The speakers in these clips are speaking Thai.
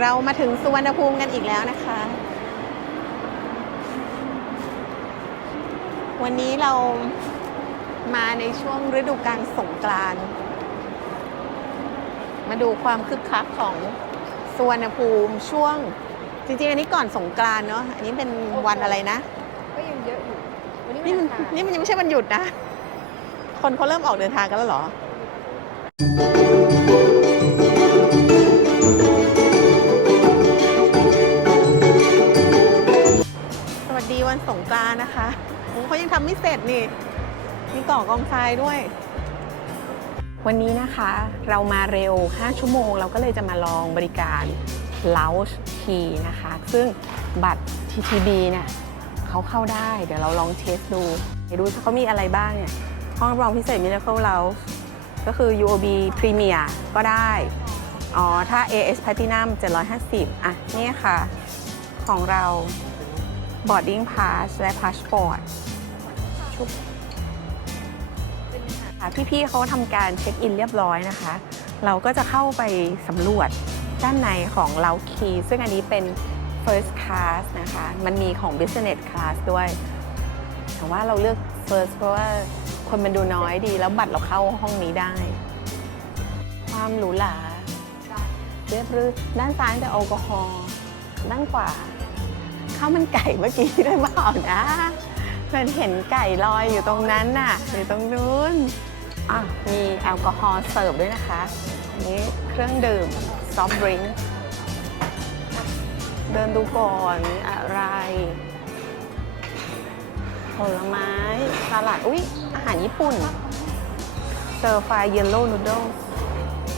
เรามาถึงสุวรรณภูมิกันอีกแล้วนะคะ วันนี้เรามาในช่วงฤดูกาลสงกรานต์มาดูความคึกคักของสุวรรณภูมิช่วง จริงๆ อันนี้ก่อนสงกรานต์เนาะอันนี้เป็นวันอะไรนะ ก็ยังเยอะอยู่ วันนี้นี่มันอังคารนี่มันยังไม่ใช่วันหยุดนะ คนเขาเริ่มออกเดินทางกันแล้วเหรอำไม่เสร็จนี่ มีก่อกองทรายด้วย วันนี้นะคะ เรามาเร็ว 5 ชั่วโมง เราก็เลยจะมาลองบริการ Lounge Key นะคะ ซึ่งบัตร TTB เนี่ยเขาเข้าได้ เดี๋ยวเราลองเทสดูดูเขามีอะไรบ้างเนี่ย ห้องรับรองพิเศษ Miracle Lounge ก็คือ UOB Premier ก็ได้ อ๋อ ถ้า AS Platinum 750 อะ นี่ค่ะ ของเรา boarding pass และ passport ชุบค่ะพี่ๆเขาทำการเช็คอินเรียบร้อยนะคะ เราก็จะเข้าไปสำรวจด้านในของเราคีซึ่งอันนี้เป็น first class นะคะ มันมีของ business class ด้วย แต่ว่าเราเลือก first เพราะว่าคนมันดูน้อยดี แล้วบัตรเราเข้าห้องนี้ได้ ความหรูหราเรียบรื่นด้านซ้ายแต่แอลกอฮอล์ด้านขวาข้าวมันไก่เมื่อกี้ได้เปล่านะ มันเห็นไก่ลอยอยู่ตรงนั้นน่ะอยู่ตรงนู้นอะมีแอลกอฮอล์เสิร์ฟด้วยนะคะอันนี้เครื่องดื่มซอฟต์ดริงก์เดินดูก่อนอะไร ผลไม้สลัดอุ๊ย อาหารญี่ปุ่นเซอร์ฟายเยลโล่นูโดล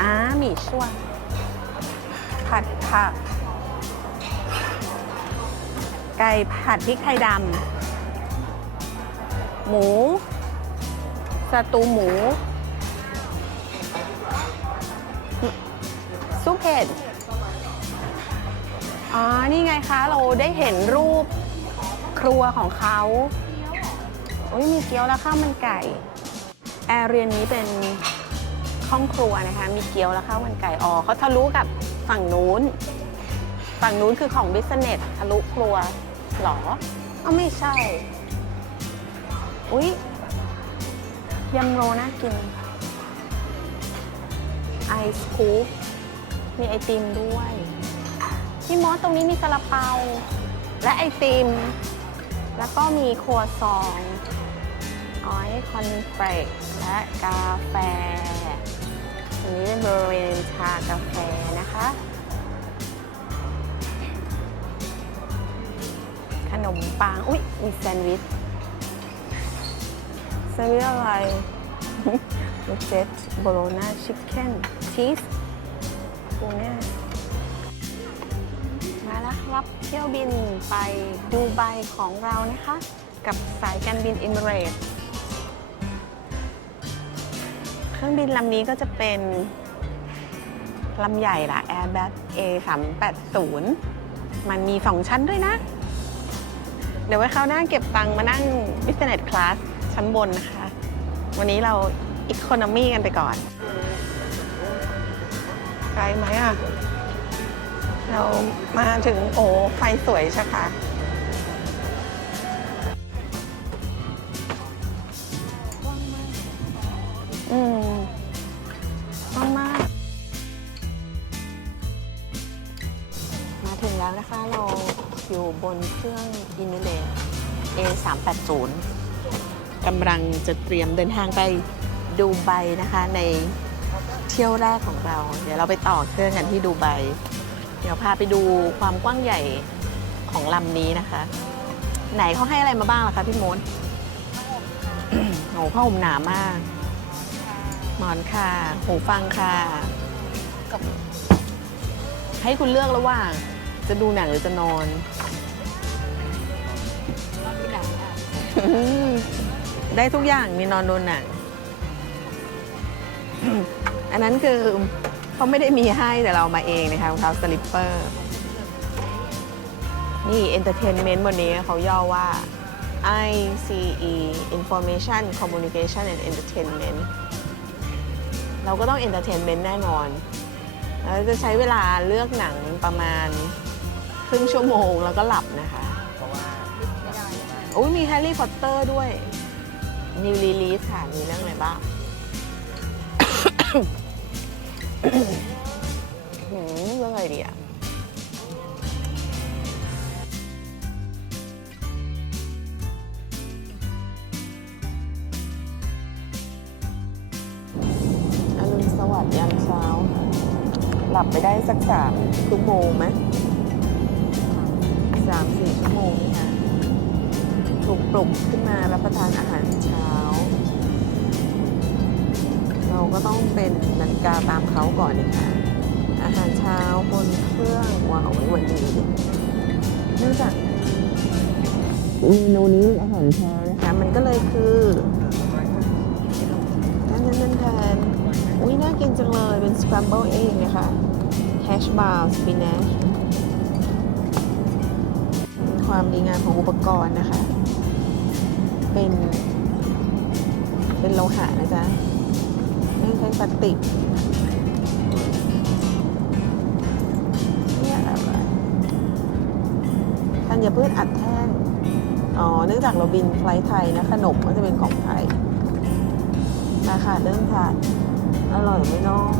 อ่าหมี่ชั่วผัดผักไก่ผัดพริกไทยดำ หมูสตูหมู ซุปเห็ดอ๋อ นี่ไงคะ เราได้เห็นรูปครัวของเขาอุ้ยมีเกี๊ยวและข้าวมันไก่ แอร์เรียนนี้เป็นห้องครัวนะคะ มีเกี๊ยวและข้าวมันไก่อ๋อเขาทะลุกับฝั่งนู้น ฝั่งนู้นคือของบิสเนสทะลุครัวเหรออ้าวไม่ใช่ อุ๊ยยำโรน่ากิน ไอศครีมมีไอติมด้วย พี่มอสตรงนี้มีซาลาเปา และไอติม แล้วก็มีครัวซองออยคอนเฟรกและกาแฟอันนี้เป็นบริเวณชากาแฟนะคะ ขนมปัง อุ๊ย มีแซนด์วิช ซนด์วิชอะไรลูกเจ็ตโบโลนาชิคเก้นชีสปูเน่มาแล้วครับเที่ยวบินไปดูไบของเรานะคะ กับสายการบิน e m i r a t e s เครื่องบินลำนี้ก็จะเป็นลำใหญ่ละ Airbus A 3 8 0 มันมีสองชั้นด้วยนะ เดี๋ยวไว้คราวหน้าเก็บตังค์มานั่ง Business Class ชั้นบนนะคะ วันนี้เรา Economy กันไปก่อน ไกลไหมอะ เรามาถึงโอ้ไฟสวยใช่ค่ะอืมกว้างมาก มาถึงแล้วนะคะเราอยู่บนเครื่องอิน i เล A 3 8 0 กำลังจะเตรียมเดินทางไปดูไบนะคะในเที่ยวแรกของเรา เดี๋ยวเราไปต่อเครื่องกันที่ดูไบเดี๋ยวพาไปดูความกว้างใหญ่ของลำนี้นะคะ ไหนเขาให้อะไรมาบ้างล่ะคะพี่มดโอ้ผ้าห่มหนามาก หมอนค่ะ หูฟังค่ะ ให้คุณเลือกระหว่าง จะดูหนังหรือจะนอนอืม ได้ทุกอย่างมีนอนดูหนัง อันนั้นคือเขาไม่ได้มีให้แต่เราเอามาเองนะคะรองเท้าสลิปเปอร์ นี่ Entertainment บนนี้เขาย่อว่า ICE Information Communication and Entertainment เราก็ต้อง Entertainment แน่นอนเราจะใช้เวลาเลือกหนังประมาณครึ่งชั่วโมงแล้วก็หลับนะคะ เพราะว่าไม่ได้โอ้ยมีแฮร์รี่พอตเตอร์ด้วย นิวรีลีสค่ะ มีเรื่องอะไรบ้างหืมเรื่องอะไรดีอะอรุณสวัสดิ์ยามเช้า หลับไปได้สักสามชั่วโมงไหมสามสี่ชั่วโมงค่ะถูกปลุกขึ้นมารับประทานอาหาร ก็ต้องเป็นนาฬิกาตามเขาก่อนนะคะ อาหารเช้าบนเครื่องว้าววันนี้เนื่องจากเมนูนี้อาหารเช้านะคะมันก็เลยคือนั่นนั่นนั่นแทนอุ้ยน่ากินจังเลยเป็น scramble egg นะคะ hash brown spinach ความดีงามของอุปกรณ์นะคะ เป็น เป็นโลหะนะจ๊ะ ไม่ใช้พลาสติกเนี่ยอะไรธัญพืชอัดแท่ง อ๋อ เนื่องจากเราบินไฟลท์ไทยนะ ขนมก็จะเป็นของไทยราคาเรื่องทานอร่อยไม่น้อง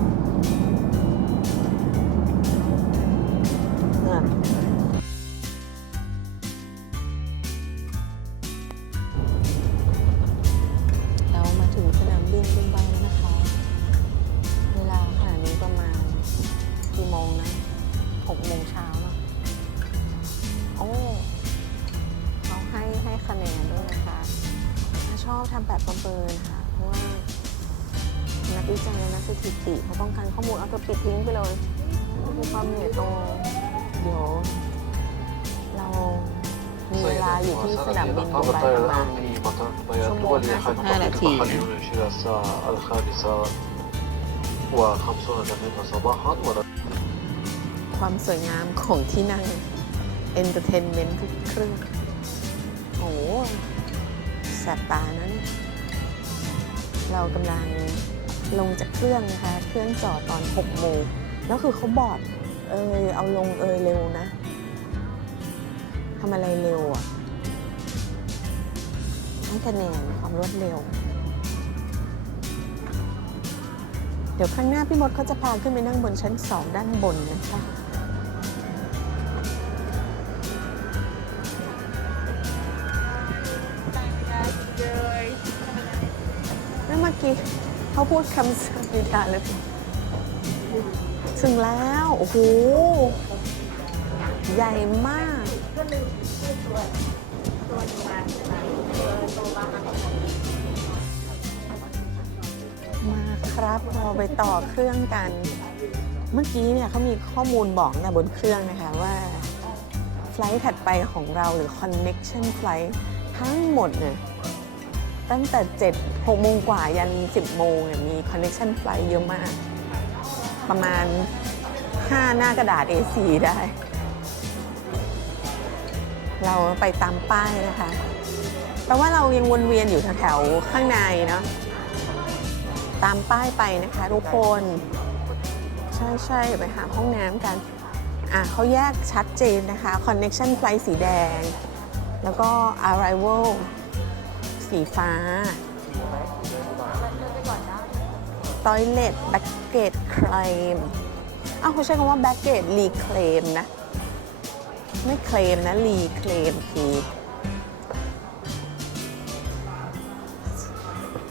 วิจัยและสถิติเขาต้องการข้อมูลเอาตัวปิดทิ้งไปเลยก็คือความเหนื่อยตรงเดี๋ยวเรามีเวลาอยู่ที่สนามบินดูไบประมาณชั่วโมห้านาทีความสวยงามของที่นั่งเอนเตอร์เทนเมนต์ทุกเครื่องโอ้แสบตานะเนเรากำลัง ลงจากเครื่องนะคะเครื่องจอดตอน6โมงแล้วคือเขาบอดเออเอาลงเอยเร็วนะทำอะไรเร็วอะให้คะแนนความรวดเร็ว เดี๋ยวข้างหน้าพี่มดเขาจะพาขึ้นไปนั่งบนชั้นสองด้านบนนะคะ เขาพูดคำสวิดาเลยถึงแล้ว โอ้โห ใหญ่มาก มาครับเราไปต่อเครื่องกัน เมื่อกี้เนี่ยเขามีข้อมูลบอกแต่บนเครื่องนะคะว่าไฟลท์ถัดไปของเราหรือ connection flight ทั้งหมดเนี่ย ตั้งแต่ 7 6โมงกว่ายัน 10 โมงเนี่ยมี connection flight เยอะมาก ประมาณ 5 หน้ากระดาษ A4 ได้ เราไปตามป้ายนะคะแปลว่าเรายังวนเวียนอยู่แถวๆข้างในเนาะตามป้ายไปนะคะทุกคน ใช่ใช่ไปหาห้องน้ำกัน อะเขาแยกชัดเจนนะคะ connection flight สีแดง แล้วก็ arrival สีฟ้า toilet baggage claim อ้าวเขาใช้คำว่า baggage reclaim นะ ไม่เคลมนะ reclaim คือ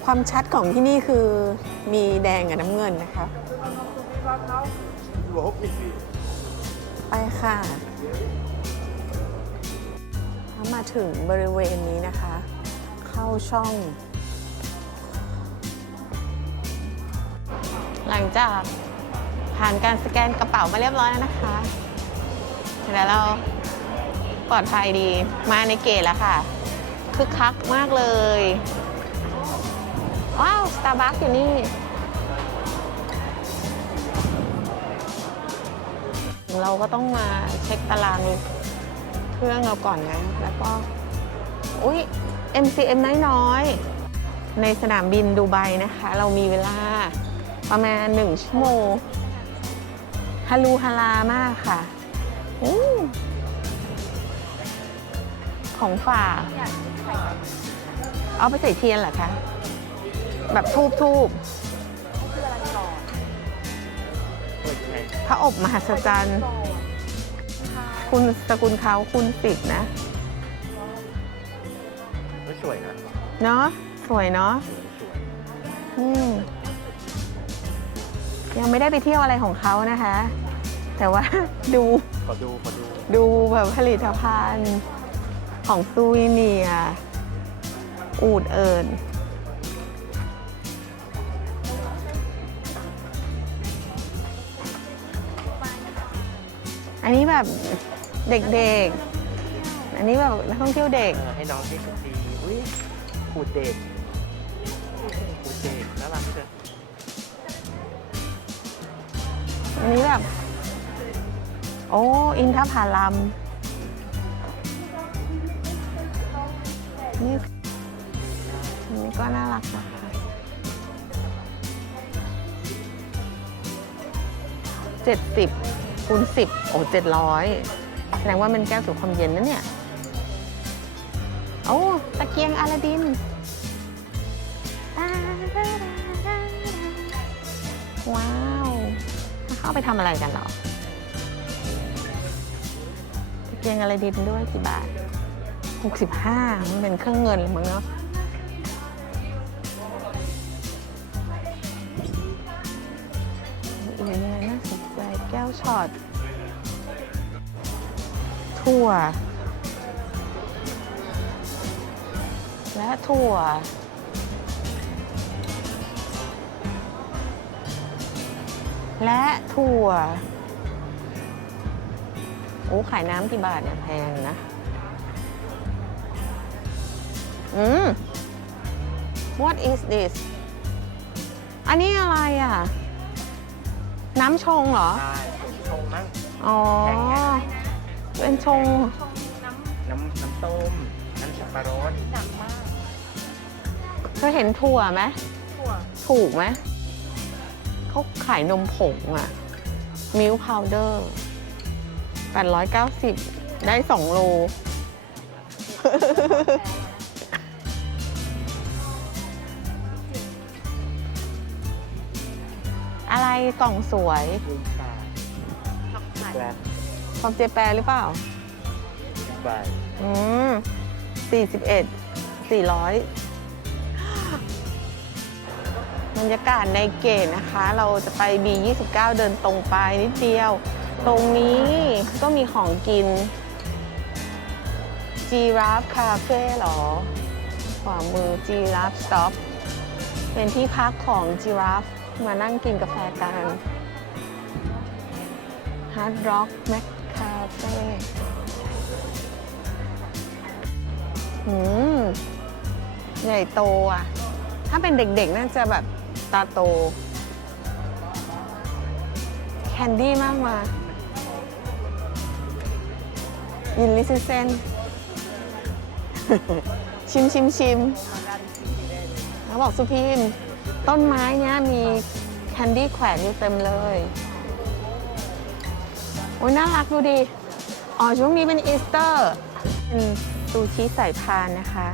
ความชัดของที่นี่คือมีแดงกับน้ำเงินนะคะ ไปค่ะถ้ามาถึงบริเวณนี้นะคะ เข้าช่อง หลังจากผ่านการสแกนกระเป๋ามาเรียบร้อยแล้วนะคะเดี๋ยวเราปลอดภัยดีมาในเกตแล้วค่ะคึกคักมากเลย ว้าวสตาร์บัคอยู่นี่ เราก็ต้องมาเช็คตารางเครื่องเราก่อนนะ แล้วก็ อุ๊ย MCM น้อยๆ ในสนามบินดูไบนะคะ เรามีเวลาประมาณ 1 ชั่วโมงฮาลูฮาลามากค่ะอของฝากเอาไปใส่เทียนเหรอคะ แบบทูบทูบพระอบมหัศจรรย์ คุณสกุลเขาคุณสิทธ์นะ สวยนะเนาะสวยเนาะสวยสวยอืมยังไม่ได้ไปเที่ยวอะไรของเขานะคะ แต่ว่า ดูขอดูขอดูดูแบบผลิตภัณฑ์ของซูวิเนียร์อูดเอิญอันนี้แบบเด็กๆ อันนี้แบบนักท่องเที่ยวเด็ก เออให้น้องที่สุดดี อุ้ยขูดเด็กขูดเด็กน่ารักเลยอันนี้แบบ โอ้ อินทผลัมนี่อันนี้ก็น่ารักนะคะเจ็ดสิบคูณสิบโอ้เจ็ดร้อยแสดงว่ามันแก้วสูบความเย็นนะเนี่ย โอ้ตะเกียงอลาดินว้าวเขาเอาไปทำอะไรกันหรอตะเกียงอลาดินด้วยกี่บาท65มันเป็นเครื่องเงินหรือมั้งเนาะอีกอะไรน่าสนใจแก้วช็อตถั่ว และถั่ว และถั่ว โอ้ขายน้ำกี่บาทเนี่ยแพงนะ อืม what is this อันนี้อะไรอะ น้ำชงเหรอ ใช่ผมชงมั้งอ๋อ เป็นชง น้ำน้ำต้ม น้ำสับปะรดหนักมาก เคยเห็นถั่วไหมถั่วถูกไหมเขาขายนมผงอะมิลพาวเดอร์890 ได้ 2 โล อะไรกล่องสวยลูกชาผักไข่แกลบความเจแปนหรือเปล่าใบอืมสี่สิบเอ็ดสี่ร้อย บรรยากาศในเกตนะคะ เราจะไป B29 เดินตรงไปนิดเดียว ตรงนี้ก็มีของกิน Giraffe Cafe เหรอ ขวามือ Giraffe Stop เป็นที่พักของ Giraffe มานั่งกินกาแฟกัน Hard Rock Mac Cafe อืม ใหญ่โตอะ ถ้าเป็นเด็กๆ น่าจะแบบ ตาโต แคนดี้มากมายินลิซิเซนชิมชิมชิมเขาบอกสุพีมต้นไม้เนี้ยมีแคนดี้แขวนอยู่เต็มเลย โอ้ยน่ารักดูดิ อ๋อช่วงนี้เป็นอีสเตอร์ เป็นซูชิสายพานนะคะ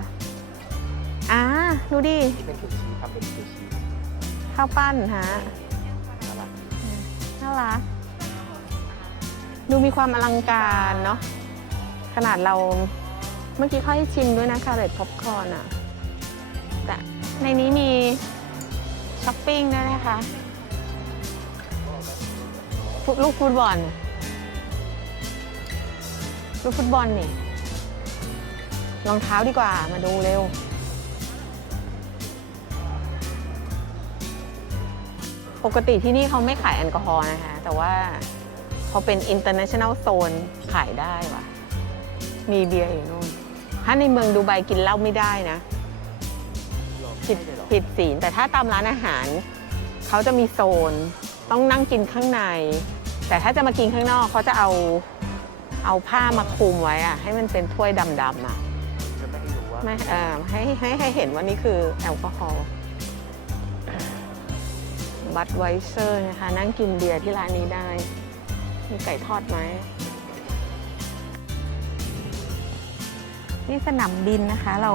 อ่าดูดิ ที่เป็นซูชิทำเป็นซูชิ ข้าวปั้นฮะน่ารัก ดูมีความอลังการเนาะ ขนาดเราเมื่อกี้เขาให้ชิมด้วยนะคาเรตพ็อปคอร์นอะแต่ในนี้มีช้อปปิ้งด้วยนะคะลูกฟุตบอล ลูกฟุตบอลนี่ รองเท้าดีกว่ามาดูเร็ว ปกติที่นี่เขาไม่ขายแอลกอฮอล์นะคะ แต่ว่าพอเป็น international zone ขายได้ว่ะ มีเบียร์อยู่นู่น ถ้าในเมืองดูไบกินเหล้าไม่ได้นะ ผิดใช่เลยเหรอผิดศีล แต่ถ้าตามร้านอาหาร เขาจะมีโซน ต้องนั่งกินข้างใน แต่ถ้าจะมากินข้างนอกเขาจะเอาเอาผ้ามาคลุมไว้อะให้มันเป็นถ้วยดำๆอะจะไม่ให้รู้ว่าไม่เออให้ให้ให้เห็นว่านี่คือแอลกอฮอล์ บัตไวเซอร์นะคะ นั่งกินเบียร์ที่ร้านนี้ได้ มีไก่ทอดไหมนี่สนามบินนะคะ เรา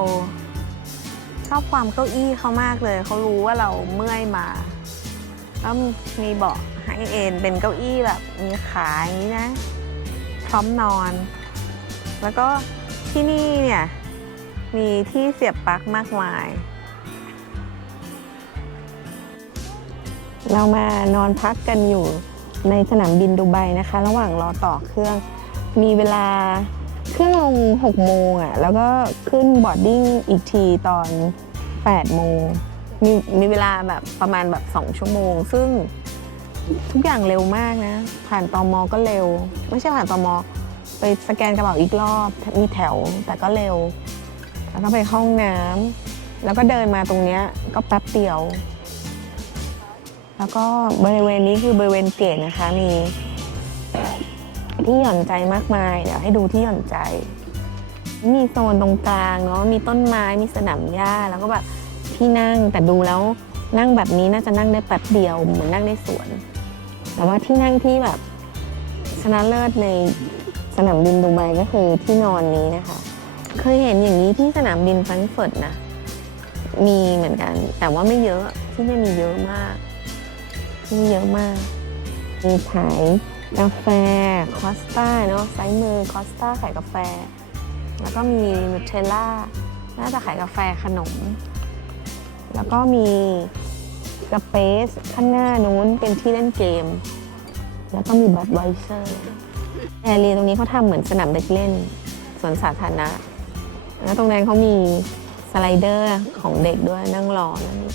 ชอบความเก้าอี้เขามากเลย เขารู้ว่าเราเมื่อยมา แล้วมีเบาะให้เอนเป็นเก้าอี้แบบมีขาอย่างนี้นะ พร้อมนอน แล้วก็ที่นี่เนี่ยมีที่เสียบปลั๊กมากมาย เรามานอนพักกันอยู่ในสนามบินดูไบนะคะ ระหว่างรอต่อเครื่อง มีเวลาเครื่องลง 6 โมงอะ แล้วก็ขึ้นบอร์ดดิ้งอีกทีตอน 8 โมง มีมีเวลาแบบประมาณแบบ 2 ชั่วโมง ซึ่งทุกอย่างเร็วมากนะ ผ่านตอมอก็เร็ว ไม่ใช่ผ่านตอมอไปสแกนกระเป๋าอีกรอบ มีแถวแต่ก็เร็ว แล้วก็ไปห้องน้ำแล้วก็เดินมาตรงเนี้ยก็แป๊บเดียว แล้วก็บริเวณนี้คือบริเวณเกตนะคะ มีที่หย่อนใจมากมาย เดี๋ยวให้ดูที่หย่อนใจ มีโซนตรงกลางเนาะมีต้นไม้มีสนามหญ้าแล้วก็แบบที่นั่งแต่ดูแล้วนั่งแบบนี้น่าจะนั่งได้แป๊บเดียวเหมือนนั่งในสวน แต่ว่าที่นั่งที่แบบชนะเลิศในสนามบินดูไบก็คือที่นอนนี้นะคะ เคยเห็นอย่างนี้ที่สนามบินแฟรงก์เฟิร์ตนะมีเหมือนกัน แต่ว่าไม่เยอะที่นี่มีเยอะมาก มีเยอะมาก มีขายกาแฟคอสตาเนาะไซ้ายมือคอสตาขายกาแฟ แล้วก็มีนูเทลล่าน่าจะขายกาแฟขนม แล้วก็มีกระเปสข้างหน้านู้นเป็นที่เล่นเกม แล้วก็มีบัตไวเซอร์แอร์เรียตรงนี้เขาทำเหมือนสนามเด็กเล่นสวนสาธารณะแล้วตรงนั้นเขามีสไลเดอร์ของเด็กด้วยนั่งรอนั่นนี่